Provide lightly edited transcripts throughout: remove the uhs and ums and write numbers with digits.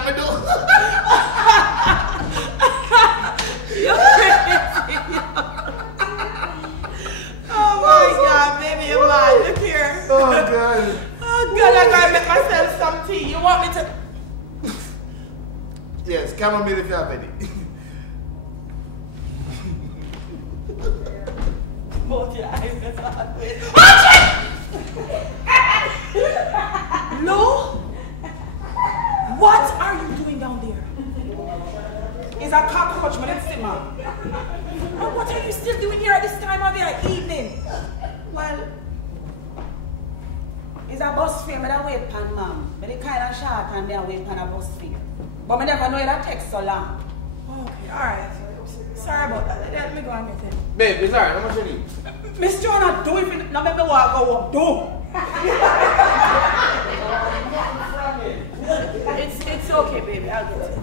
that I do. You're crazy. Oh my God, baby, you're mad. Look here. Oh God. Oh God, I gotta make myself some tea. You want me to? Yes, chamomile if you have any. Both your eyes, that's not good. Watch it! Lou? What are you doing down there? Is a cockroach, man, it's still man. And what are you still doing here at this time of the evening? Well, it's a bus fare, I wait pan ma'am. But it kind of short and I wait pan a bus fare. But I never know it takes so long. Okay, alright. Sorry about that. Let me go and get him. Babe, it's alright, how much you need? Miss Jonah, do it. Now make me walk go up. Do. It's okay, baby. I'll get it.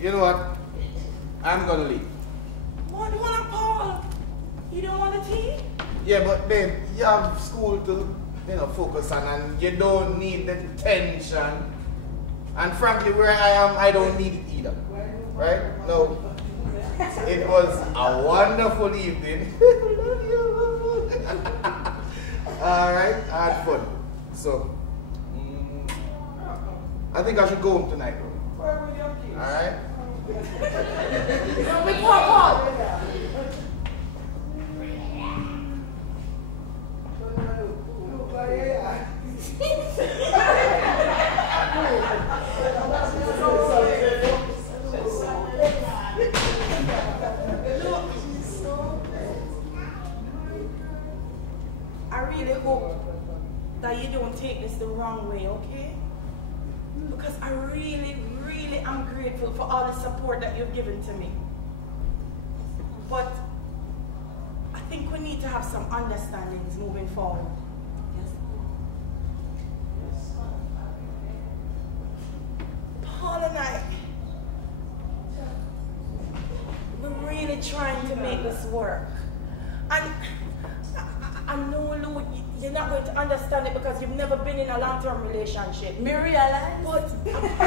You know what? I'm gonna leave. What do you want, Paul? You don't want the tea? Yeah, but babe, you have school to, focus on, and you don't need the tension. And frankly, where I am, I don't need it either. Right? No. It was a wonderful evening. Alright, I had fun. So, I think I should go home tonight, bro. Alright? Wait, Paul. I really hope that you don't take this the wrong way, okay? Because I really am grateful for all the support that you've given to me. But I think we need to have some understandings moving forward. Paul and I, we're really trying to make this work. And I know, Lou, you're not going to understand it because you've never been in a long-term relationship. Me realize. But I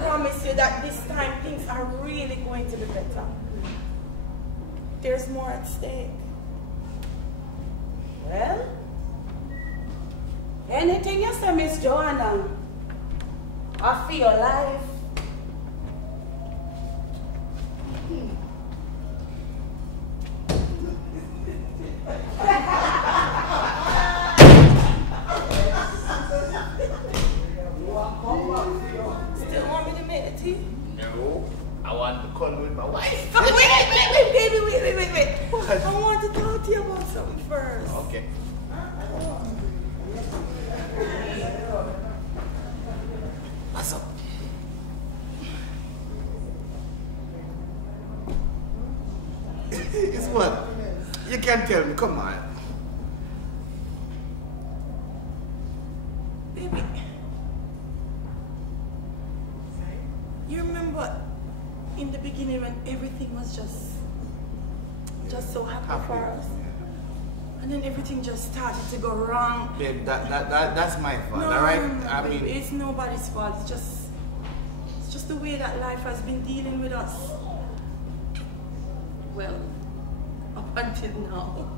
promise you that this time things are really going to be better. There's more at stake. Well, anything you say, Miss Joanna, I feel alive. Still want me to make the tea? No, I want to cuddle with my wife. Wait, baby, wait. I want to talk to you about something first. Okay. What's up? It's what? You can't tell me, come on. Baby, you remember in the beginning when everything was just so happy for us? And then everything just started to go wrong. Babe, that's my fault, No, alright? no, I baby, mean, it's nobody's fault. It's just the way that life has been dealing with us. Well, up until now.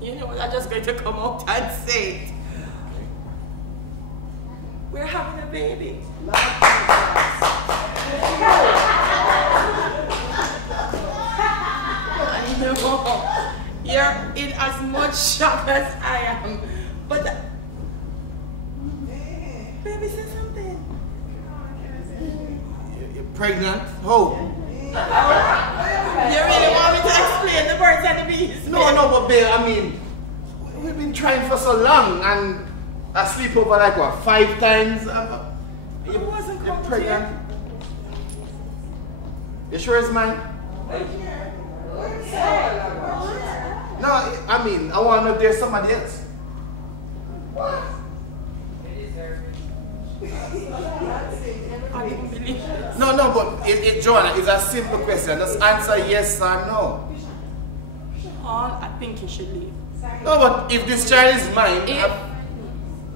You know, I'm just going to come out and say it. We're having a baby. I know. You're in as much shock as I am. But baby, say something. you're pregnant? How? You really want me to explain the birds and the bees? No, but babe, I mean, we've been trying for so long, and I sleep over like what, 5 times? It wasn't You're coming pregnant? You sure it's mine? No, I mean, I want to know if there's somebody else. I don't believe it. No, but Joanna, it's a simple question. Just answer yes or no. Paul, I think you should leave. No, but if this child is mine,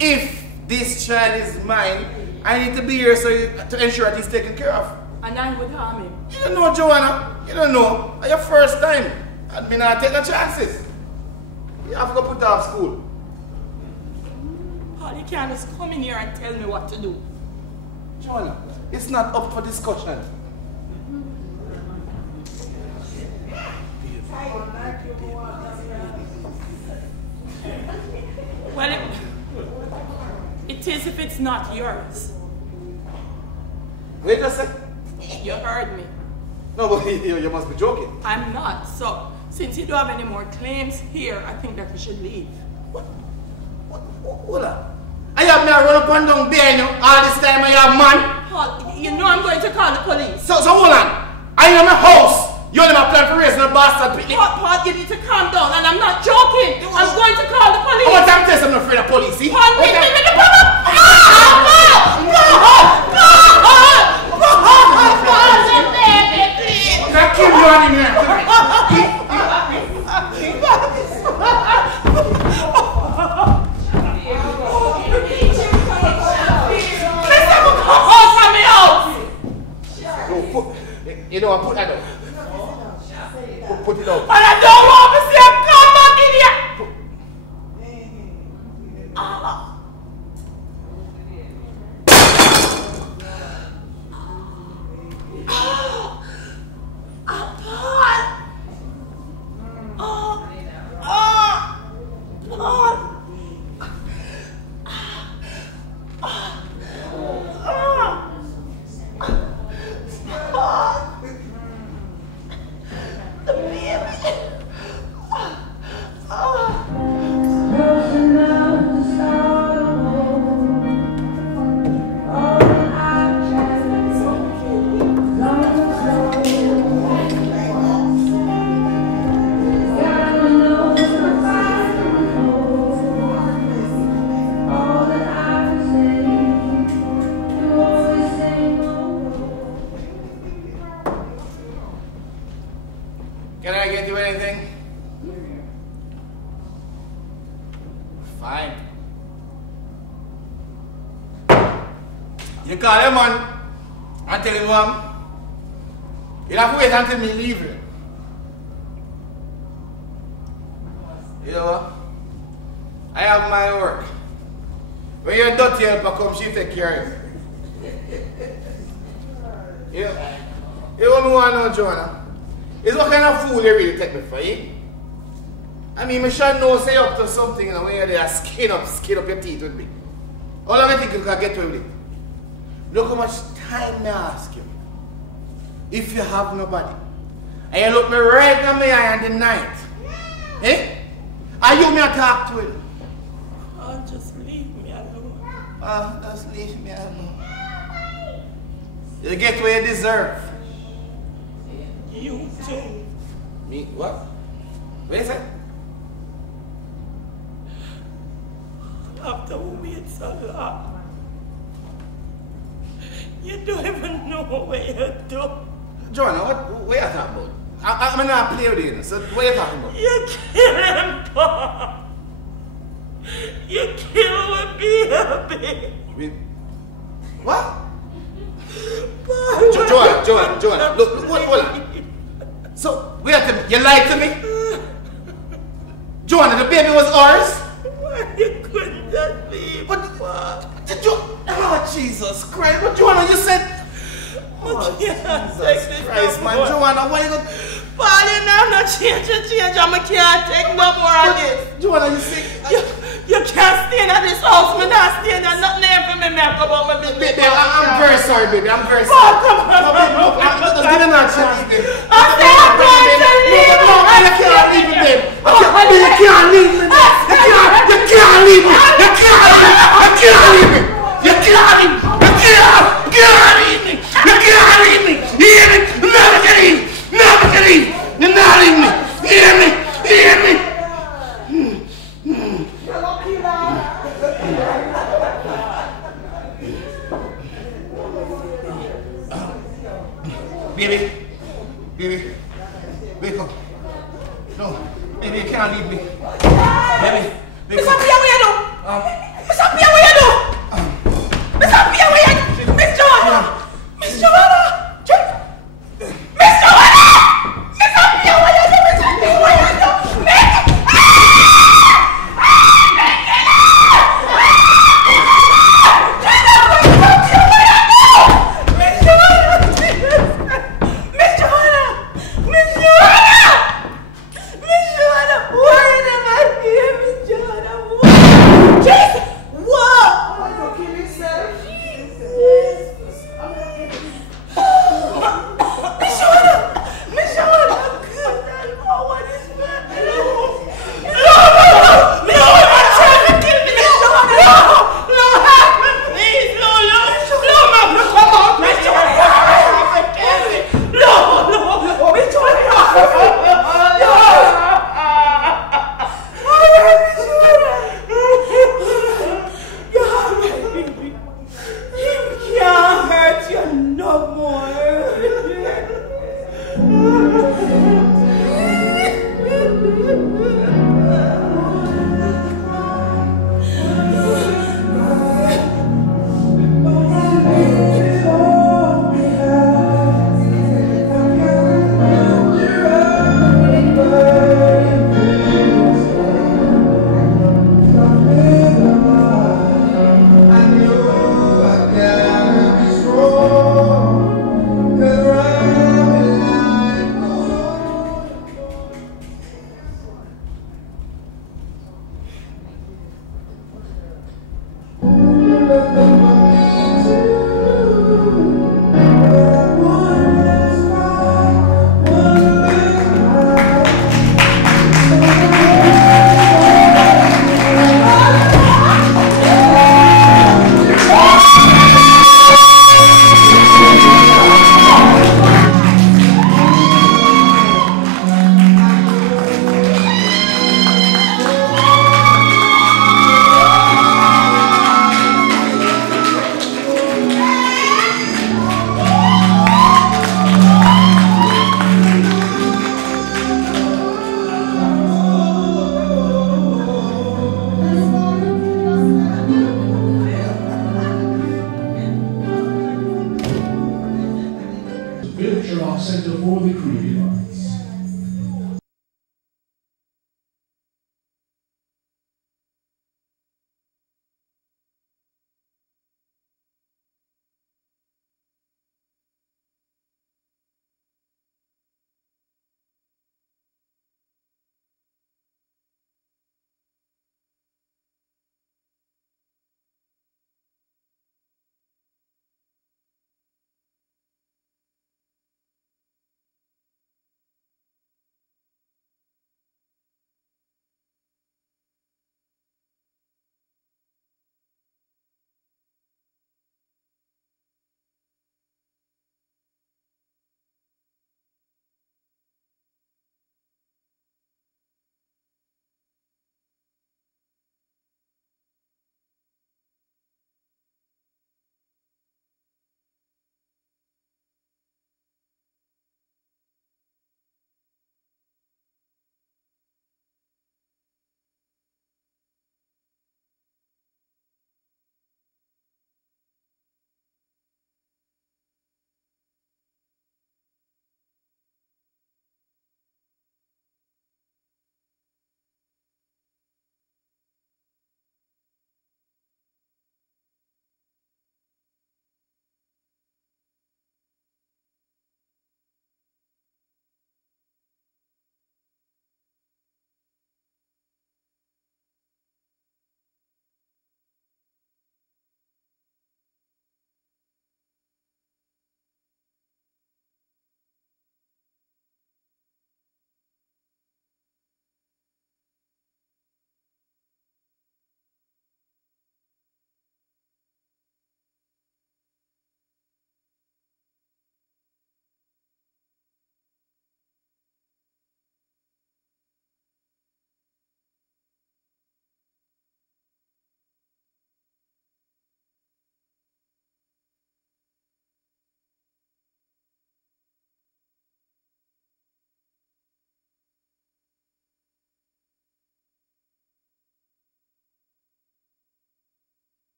if this child is mine, I need to be here to ensure that he's taken care of. And I would harm him. You don't know, Joanna. You don't know. It's your first time. I mean, I take no chances. You have to go put her off school. Paul, you can't just come in here and tell me what to do. Joanna, it's not up for discussion. Well, it is if it's not yours. Wait a sec. You heard me. No, but you must be joking. I'm not. So, since you don't have any more claims here, I think that we should leave. What? Hold on. I have me run up and down there, you know, all this time I have man. Paul, you know I'm going to call the police. So hold on. I am a house. You're in my plan for raising a bastard picnic. Paul, you need to calm down, and I'm not joking. I'm going to call the police. What time test I'm not afraid of police, see? Paul, meet me in the police. Can I kill you on him here? You know, I put that out. Put it out. And I don't want to see him come back in here. Can I get you anything? Fine. You call him man and tell him, you have to wait until me leave you. You know what? I have my work. When you're dirty helper come, she take care of you. You want me want to know, Joanna? Is what kind of fool you really take me for, eh? I mean, I should know say up to something, you know, when you're there, skin up your teeth with me. How long do you think you can get away with it? Look how much time I ask you. If you have nobody, and you look me right in my eye in the night, eh? Are you me to talk to him? Oh, just leave me alone. Just leave me alone. You get what you deserve. You too. Me? What? What is it? After we wait so long, you don't even know what you do. Joanna, what are you talking about? I'm not playing with you, so what are you talking about? You kill him, Paul. You kill a baby. What? Paul, Joanna, look, hold on. So, wait a minute, you lied to me? Joanna, the baby was ours? why you couldn't just leave? Oh, Jesus Christ, but Joanna, you said... Oh, Jesus Christ, man, Joanna, why you... Paul, you know I'm not change. I can't take no more of this. Joanna, you see... You can't stay in this house. I'm not staying there. Nothing there for me. Make about my business. Baby, I'm very sorry, baby. I'm very sorry. Paul, come on. No, baby, look, just give me another chance, baby. I said I'm going to leave. No, you can't leave me, baby. You can't leave me. You can't leave me. You can't leave me. You can't leave me. You can't leave me. You can't leave me. You hear me? Never can leave. Never can leave. You're not leaving me. You hear me? You hear me? Baby, wake up. No, baby, you can't leave me. Baby, What's up here? What you do? What's up here? Thank you.